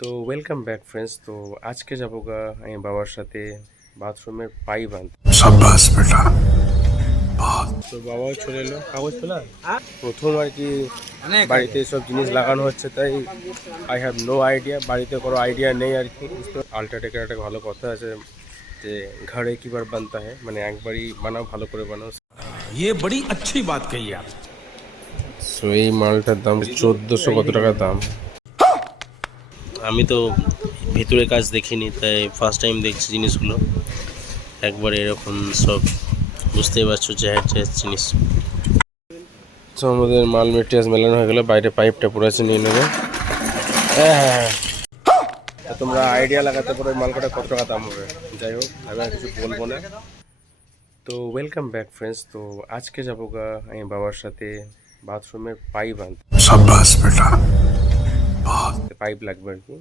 তো welcome back friends. তো আজকে যাবো গা আমি বাবার সাথে বাথরুমের পাইপ আনতে। शाबाश बेटा। তো বাবাও চলে এলো কাগজ পেলাম প্রথম আর কি বাড়িতে সব জিনিস লাগানো হচ্ছে, তাই আই হ্যাভ নো আইডিয়া, বাড়িতে কোনো আইডিয়া নেই আর কি। আল্ট্রাটেকের একটা ভালো কথা আছে যে ঘরে কিবার বানতা হয়, মানে একবারই বানাও, ভালো করে বানাও। ये बड़ी अच्छी बात कही आप। সো এই মালটার দাম 1400 কত টাকা দাম। আমি তো ভেতরে কাজ দেখিনি, তাই ফার্স্ট টাইম দেখছি জিনিসগুলো। একবার এরকম সব বুঝতেই পারছো, জাহের জিনিস। তো আমাদের মাল মেটেরিয়ালস মেলানো হয়ে গেলে বাইরে পাইপটা পুরো আছে, নিয়ে নেবে। হ্যাঁ, তোমরা আইডিয়া লাগাতে পারো এই মালকটা কত টাকা দাম হবে। যাই হোক, আমি আর কিছু বলবো না। তো ওয়েলকাম ব্যাক ফ্রেন্ডস। তো আজকে যাবো গা আমি বাবার সাথে বাথরুমের পাইপ আনতে। शाबाश बेटा। পাইপ লাগবে আর কি।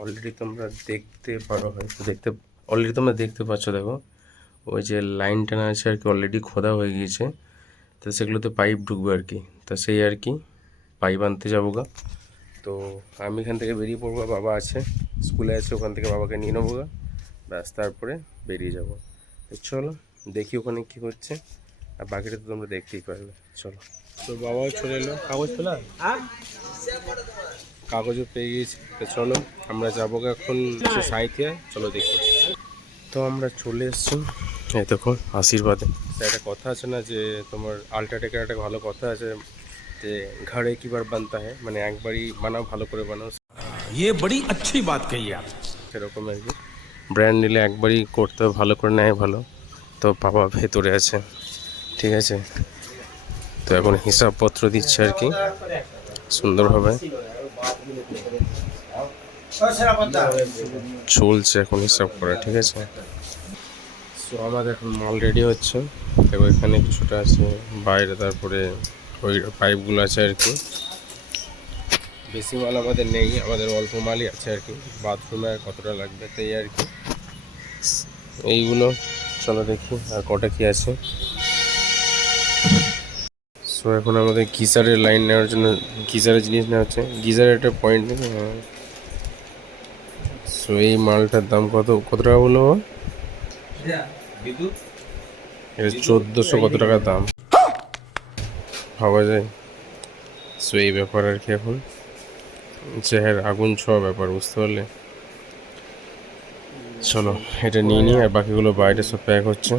অলরেডি তোমরা দেখতে পারো, হয়তো অলরেডি তোমরা দেখতে পাচ্ছ, দেখো ওই যে লাইন টানা আছে আর কি, অলরেডি খোদা হয়ে গিয়েছে। তো সেগুলোতে পাইপ ঢুকবে আর কি। তা সেই আর কি পাইপ আনতে যাবো গা। তো আমি এখান থেকে বেরিয়ে পড়বো, বাবা আছে স্কুলে আছে, ওখান থেকে বাবাকে নিয়ে নেবো গা, ব্যাস তারপরে বেরিয়ে যাবো। তো চলো দেখি ওখানে কী হচ্ছে, আর বাকিটা তো তোমরা দেখতেই পারবে। চলো। তো বাবাও চলে এলো কাগজ পেলাম, কাগজও পেয়ে গিয়েছি। তো চলো আমরা যাবো গা এখন সাঁইথিয়া, চলো দেখি। তো আমরা চলে এসছি, এই দেখো আশীর্বাদে। একটা কথা আছে না যে তোমার আল্ট্রাটেকের একটা ভালো কথা আছে যে ঘরে কিবার বানতা হয়, মানে একবারই বানাও, ভালো করে বানাও। ये बड़ी अच्छी बात कही आप। সেরকম আর কি, ব্র্যান্ড নিলে একবারই করতে হবে, ভালো করে নেয় ভালো। তো বাবা ভেতরে আছে, ঠিক আছে। তো এখন হিসাবপত্র দিচ্ছে আর কি সুন্দরভাবে, চলছে এখন হিসাব করা, ঠিক আছে। সো আমাদের এখন মাল রেডি হচ্ছে, দেখো এখানে কিছুটা আছে বাইরে, তারপরে ওই পাইপগুলো আছে আর কি। বেশি মাল আমাদের নেই, আমাদের অল্প মালই আছে আর কি। বাথরুমে আর কতটা লাগবে তাই আর কি। এইগুলো চলো দেখি আর কটা কি আছে। সো এখন আমাদের গিজারের লাইন নেওয়ার জন্য গিজারের জিনিস নেওয়া হচ্ছে, গিজারের একটা পয়েন্ট নেই। সো এই মালটার দাম কত টাকা বললো? এটা 1400 কত টাকা দাম ভাবা যায়। সো এই ব্যাপার আর কি, এখন চেহার আগুন ছোঁয়া ব্যাপার, বুঝতে পারলে। চলো এটা নিয়ে নিই, আর বাকিগুলো বাইরে সব প্যাক হচ্ছে।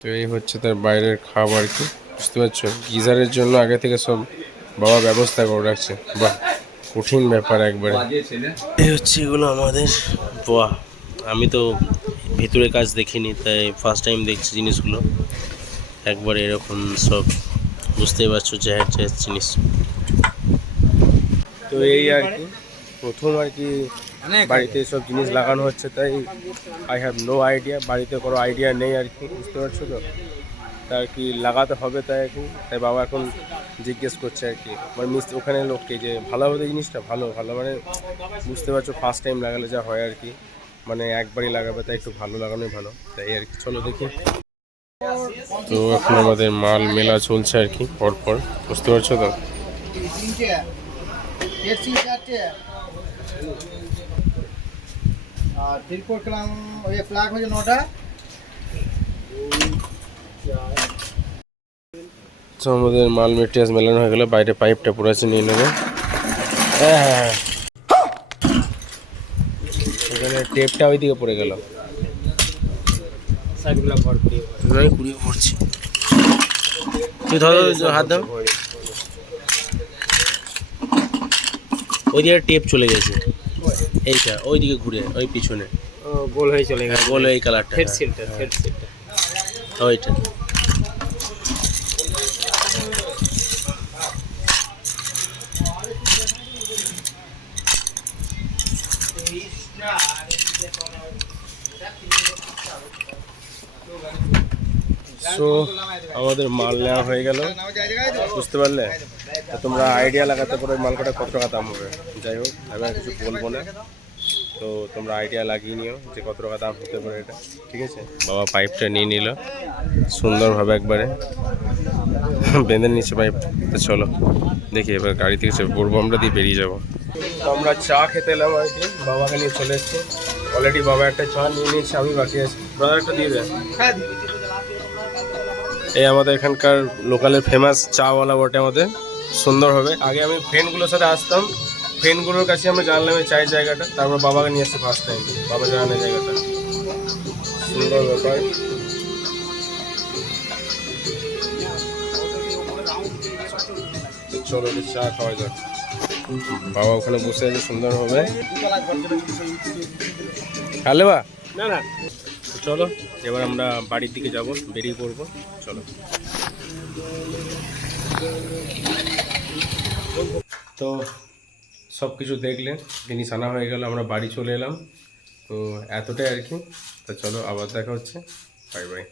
তো এই হচ্ছে তার বাইরের খাবার আর কি, বুঝতে পারছো। গিজারের জন্য আগে থেকে সব বাবা ব্যবস্থা করে রাখছে, বাহ কঠিন ব্যাপার একবারে। এই হচ্ছে এগুলো আমাদের। বাহ, আমি তো ভেতরে কাজ দেখিনি, তাই ফার্স্ট টাইম দেখছি জিনিসগুলো। একবার এরকম সব বুঝতেই পারছো, জাহের জিনিস। তো এই আর কি প্রথম আর কি বাড়িতে সব জিনিস লাগানো হচ্ছে, তাই আই হ্যাভ নো আইডিয়া, বাড়িতে কোনো আইডিয়া নেই আর কি, বুঝতে পারছো তো। তা আর কি লাগাতে হবে, তাই আর কি, তাই বাবা এখন জিজ্ঞেস করছে আর কি, মানে ওখানে লোককে যে ভালো হবে জিনিসটা, ভালো ভালো মানে বুঝতে পারছো, ফার্স্ট টাইম লাগালে যা হয় আর কি, মানে একবারই লাগাবে, তাই একটু ভালো লাগানোই ভালো, তাই আর কি। চলো দেখি। তো এখন আমাদের মাল মেলা চলছে আর কি পরপর, বুঝতে পারছো তো। আর তিরপর কালাম ওই প্লাগ হচ্ছে 9টা। তো আমাদের মাল মেটেরিয়ালস মেলানো হয়ে গেলে বাইরে পাইপটা পুরো আছে, নিয়ে নেবে। হ্যাঁ হ্যাঁ হ্যাঁ, এখানে টেপটা ওইদিকে পড়ে গেল, আমি কুড়িয়ে পড়ছি। তুই ধরো হাত দাও, ওইদিকে টেপ চলে গেছে, এইটা ওইদিকে ঘুরে ওই পিছনে গোল হয়ে চলে গেছে, বলো এই কালারটা, হেড সিলটা ওইটা। সো আমাদের মাল নেওয়া হয়ে গেল, বুঝতে পারলে। তা তোমরা আইডিয়া লাগাতে পারো এই মালকটা কত টাকা দাম হবে। যাই হোক, আমি আর কিছু বলবো না। তো তোমরা আইডিয়া লাগিয়ে নিও যে কত টাকা দাম হতে পারে এটা, ঠিক আছে। বাবা পাইপটা নিয়ে নিল সুন্দরভাবে, একবারে বেঁধে নিচ্ছে পাইপ। তো চলো দেখি এবার গাড়ি থেকে পড়বো আমরা, দিয়ে বেরিয়ে যাবো। তো আমরা চা খেতে এলাম আর কি, বাবাকে নিয়ে চলে এসছি অলরেডি। বাবা একটা চা নিয়ে নিয়েছে, আমি বাকি আছি। ব্রাদার একটা দিয়ে দেন। এই আমাদের এখানকার লোকালের ফেমাস চাওয়ালা বটে আমাদের, সুন্দর হবে। আগে আমি ফ্রেন্ডগুলোর সাথে আসতাম, ফ্রেন্ডগুলোর কাছে আমরা জানলাম এই চায়ের জায়গাটা, তারপর বাবাকে নিয়ে আসছি ফার্স্ট টাইম। বাবা জানান এই জায়গাটা, সুন্দর ব্যাপার। চলো চা খাওয়া যাক। বাবা ওখানে বসে আছে সুন্দরভাবে। হ্যালো বা না না, চলো এবার আমরা বাড়ির দিকে যাব, বেরিয়ে পড়বো। চলো। তো সব কিছু দেখলেন, জিনিস আনা হয়ে গেল, আমরা বাড়ি চলে এলাম। তো এতটাই আর কি। তো চলো আবার দেখা হচ্ছে, বাই বাই।